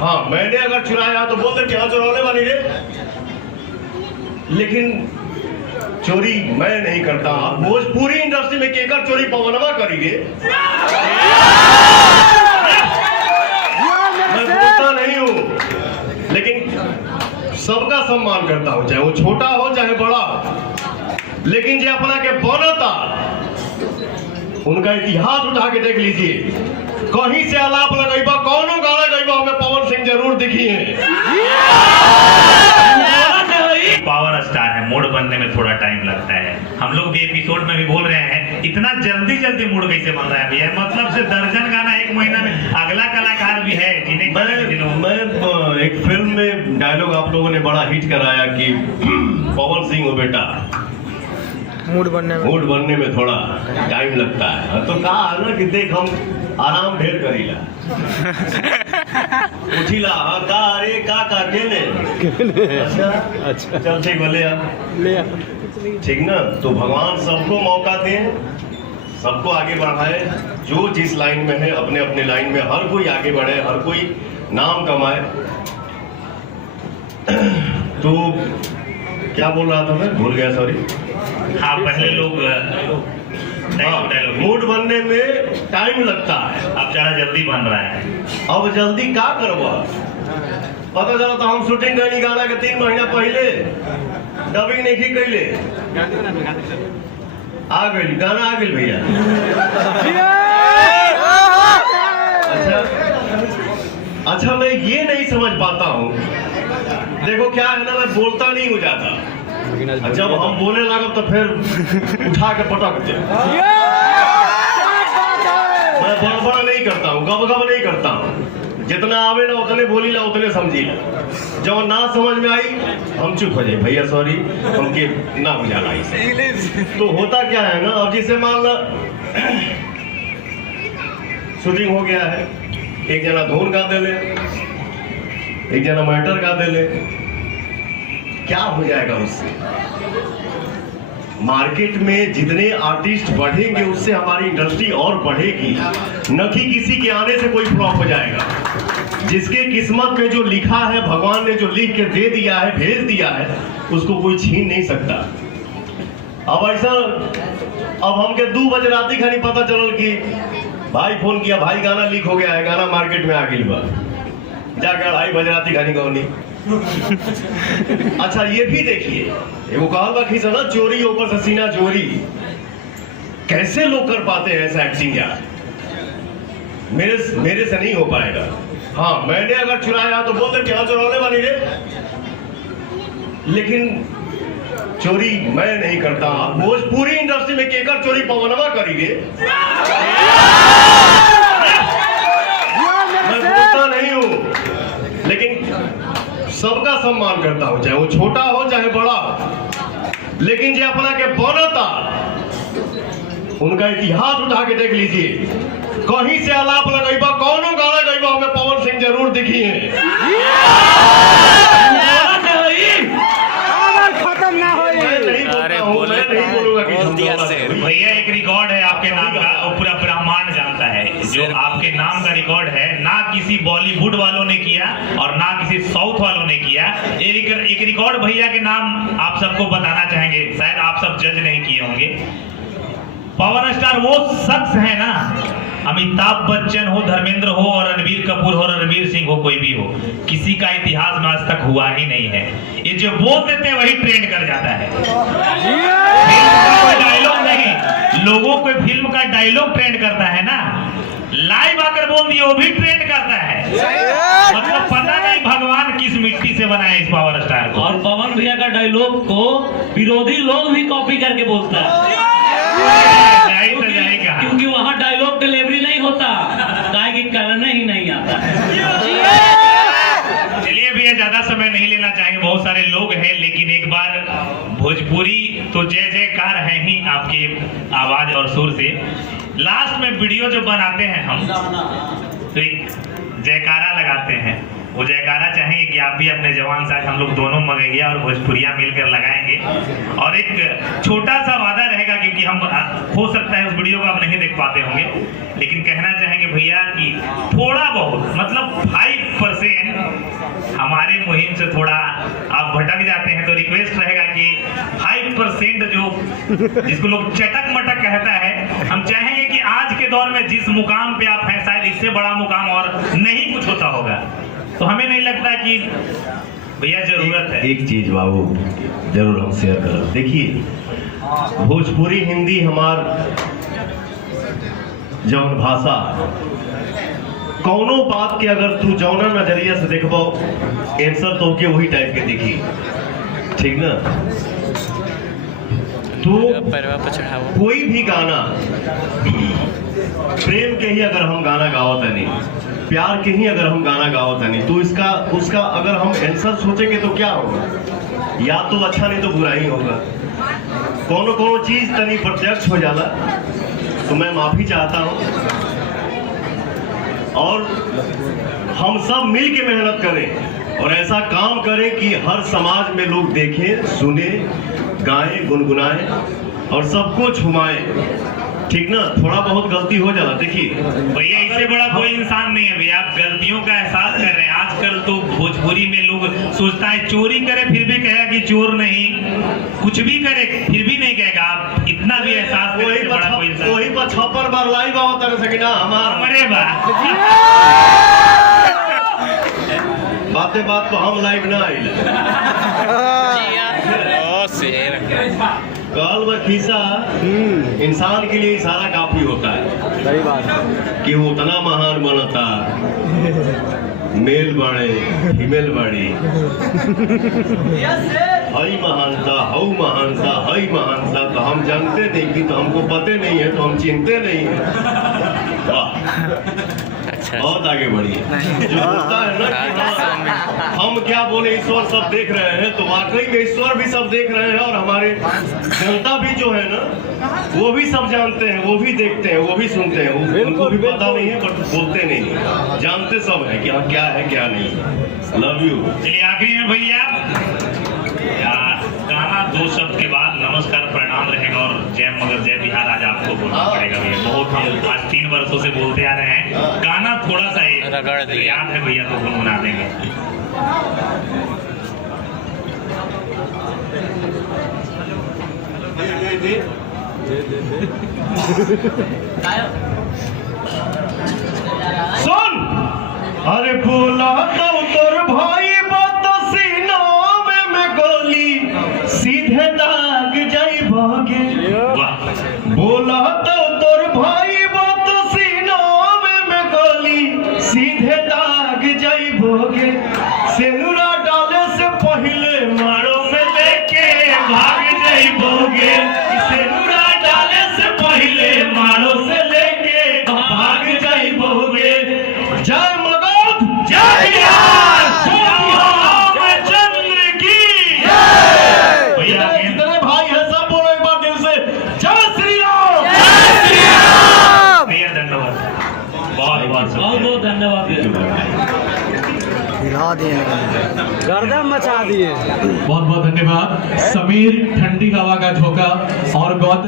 हाँ, मैंने अगर चुराया तो बोल दे कि हाँ चुराने वाली रे, लेकिन चोरी मैं नहीं करता। भोजपुरी इंडस्ट्री में केकर चोरी पवनवा करी रे, मैं बोलता नहीं हूं, लेकिन सबका सम्मान करता हूं, चाहे वो छोटा हो चाहे बड़ा हो। लेकिन जो अपना के बनता उनका इतिहास उठा के देख लीजिए, कहीं से आलाप लगेबा, कौनो गाना गईबा हमें पवन सिंह जरूर दिखी है। पावर स्टार है, मूड बनने में थोड़ा टाइम लगता है। हम लोग भी एपिसोड में भी बोल रहे हैं, इतना जल्दी मूड कैसे बन रहा है भैया? मतलब से दर्जन गाना एक महीना में, अगला कलाकार भी है जिन्हें मैं एक फिल्म में डायलॉग आप लोगों ने बड़ा हिट कराया कि पवन सिंह हो बेटा, मूड बनने में थोड़ा टाइम लगता है। तो कहा ना कि देख हम आराम ढेर करीला उठिला का अरे का केने अच्छा चल ठीक बोले ठीक ना। तो भगवान सबको मौका दें, सबको आगे बढ़ाए, जो जिस लाइन में है अपने अपने लाइन में हर कोई आगे बढ़े, हर कोई नाम कमाए। तो क्या बोल रहा था मैं, भूल गया, सॉरी। हाँ, पहले लोग मूड बनने में टाइम लगता है, अब ज्यादा जल्दी बन रहा है। अब जल्दी क्या करवा, पता चला तो हम शूटिंग करनी गाना के 3 महीना पहले डबिंग नहीं की कैले आ गई, गाना आ गई भैया। अच्छा मैं ये नहीं समझ पाता हूँ, देखो क्या है ना, मैं बोलता नहीं हो जाता, जब हम बोलने लगा तो फिर उठा के पटक दे। मैं बड़ा नहीं करता हूँ, गब नहीं करता हूँ, जितना आवे ना उतने बोली ला उतने समझी ला। जब ना समझ में आई हम चुप हो जाए, भैया सॉरी हमके ना बुझाना इसे। तो होता क्या है ना, अब जिसे मान ला शूटिंग हो गया है, एक जना धुन गा दे ले, एक जना मैटर गा दे ले, क्या हो जाएगा उससे? मार्केट में जितने आर्टिस्ट बढ़ेंगे उससे हमारी इंडस्ट्री और बढ़ेगी, न कि किसी के आने से कोई फ्लॉप हो जाएगा। जिसके किस्मत में जो लिखा है, भगवान ने जो लिख के दे दिया है, भेज दिया है, उसको कोई छीन नहीं सकता। अब ऐसा, अब हमके 2 बजे रात खानी पता चलल कि भाई फोन किया, भाई गाना लीक हो गया है, गाना मार्केट में आ गई बा, जाकर 2:30 बजे रात खानी गौनी। अच्छा ये भी देखिए, वो कहा खींचा ना, चोरी ऊपर से सीना चोरी, कैसे लोग कर पाते हैं ऐसा एक्टिंग यार? मेरे से नहीं हो पाएगा। हाँ, मैंने अगर चुराया तो बोल दे कि हाँ चुराने वाली रे, लेकिन चोरी मैं नहीं करता। भोजपुरी इंडस्ट्री में केकर चोरी पवनवा करी रे, मैं बोलता नहीं हूं, लेकिन सबका सम्मान करता हूं, चाहे वो छोटा हो चाहे बड़ा हो। लेकिन जो अपना के बनता उनका इतिहास उठा के देख लीजिए, कहीं से आलाप लगेबा, कौनो गाना गईबा हमें पवन सिंह जरूर दिखी है। भैया एक रिकॉर्ड है आपके नाम का, पूरा ब्रह्मांड जानता है, जो आपके नाम का रिकॉर्ड है, ना किसी बॉलीवुड वालों ने किया और ना किसी साउथ वालों ने किया। एक रिकॉर्ड भैया के नाम आप सबको बताना चाहेंगे, शायद आप सब जज नहीं किए होंगे। पावर स्टार वो शख्स है ना, अमिताभ बच्चन हो, धर्मेंद्र हो और रणबीर कपूर हो, रणबीर सिंह हो, कोई भी हो, किसी का इतिहास में आज तक हुआ ही नहीं है। ये जो बोल देते हैं वही ट्रेंड कर जाता है। कोई डायलॉग नहीं, लोगों को फिल्म का डायलॉग ट्रेंड करता है ना, लाइव आकर बोल दिए वो भी ट्रेंड करता है। मतलब पता नहीं भगवान किस मिट्टी से बनाया इस पावर स्टार को। और पवन भैया का डायलॉग को विरोधी लोग भी कॉपी करके बोलता है, क्योंकि वहाँ डायलॉग डिलीवरी नहीं होता, गाय की करने ही नहीं आता। चलिए भैया ज्यादा समय नहीं लेना चाहेंगे, बहुत सारे लोग हैं, लेकिन एक बार भोजपुरी तो जय जयकार है ही आपकी आवाज और सुर से। लास्ट में वीडियो जो बनाते हैं हम, तो एक जयकारा लगाते हैं, वो जयकारा चाहेंगे कि आप भी अपने जवान साथ हम लोग दोनों मगेंगे और भोजपुरिया मिलकर लगाएंगे। और एक छोटा सा वादा रहेगा, क्योंकि हम हो सकता है उस वीडियो को आप नहीं देख पाते होंगे, लेकिन कहना चाहेंगे भैया कि थोड़ा बहुत मतलब 5% हमारे मुहिम से थोड़ा आप भटक जाते हैं तो रिक्वेस्ट रहेगा कि 5% जो जिसको लोग चटक मटक कहता है, हम चाहेंगे कि आज के दौर में जिस मुकाम पे आप हैं शायद इससे बड़ा मुकाम और नहीं कुछ होता होगा। तो हमें नहीं लगता कि भैया जरूरत है। एक चीज बाबू जरूर हम शेयर करें। देखिए भोजपुरी हिंदी हमार जौन भाषा कौनो बात के अगर तू जौना नजरिया से देखबो आंसर तो के वही टाइप के दिखी, ठीक ना। तो कोई भी गाना प्रेम के ही अगर हम गाना गाओ तनी, प्यार के ही अगर हम गाना गाओ तनी, तो इसका उसका अगर हम आंसर सोचेंगे तो क्या होगा, या तो अच्छा नहीं तो बुरा ही होगा। कोनो चीज तनी प्रत्यक्ष हो जाला तो मैं माफी चाहता हूं, और हम सब मिल के मेहनत करें और ऐसा काम करें कि हर समाज में लोग देखें, सुने, गाएं, गुनगुनाएं और सबको झुमाएं, ठीक ना। थोड़ा बहुत गलती हो जाला, देखिए भैया इससे बड़ा कोई इंसान नहीं है भैया, आप गलतियों का एहसास कर रहे हैं। आजकल तो भोजपुरी में लोग सोचता है चोरी करे फिर भी कहेगा कि चोर नहीं, कुछ भी करे फिर भी नहीं कहेगा। आप इतना भी एहसास करें, इससे बड़ा कोई इंसान वही पर 56 बार लाइव आओ तरह से कि ना अरे बातें बात तो हम लाइव ना आइल काल व खीसा इंसान के लिए इशारा काफी होता है। सही बात है कि वो उतना महान बनता, मेल बड़े फीमेल बड़ी, हई महानता हऊ महानता हई महानता, तो हम जानते नहीं कि, तो हमको पते नहीं है तो हम चिंते नहीं है। वाह बहुत आगे बढ़िए। जो होता है ना कि हम क्या बोले ईश्वर सब देख रहे हैं, तो वाकई में ईश्वर भी सब देख रहे हैं और हमारे जनता भी जो है ना वो भी सब जानते हैं, वो भी देखते हैं, वो भी सुनते हैं। उनको भी पता नहीं है बट बोलते नहीं, जानते सब है कि हाँ क्या है क्या नहीं। Love you. चलिए आखिरी में भैया गाना 2 शब्द के बाद नमस्कार प्रणाम रहेगा और जय मगर जय बिहार आज आपको बोलना पड़ेगा भैया। बहुत हम आज 3 वर्षों से बोलते आ रहे हैं, गाना थोड़ा सा याद है भैया तो गुनगुना देंगे। सुन अरे बोला तो तोर भाई बात सीना में गोली सीधे दाग जाई भगे। बोला तो तोर भाई बात सीना में गोली सीधे दाग जाई भोगे। सेनुरा डाले से पहले मारो में लेके भाग जाई भोगे। सेनुरा डाले से पहले मारो से लेके भाग जाई भोगे। जय मगध जय बिहार चंद्र की भैया कितने भाई है सब बोलो एक बार दिल से जय श्री राम। भैया धन्यवाद, बहुत धन्यवाद। हिला दिए, गर्दन मचा दिए। बहुत बहुत धन्यवाद। समीर ठंडी हवा का झोंका और गौतम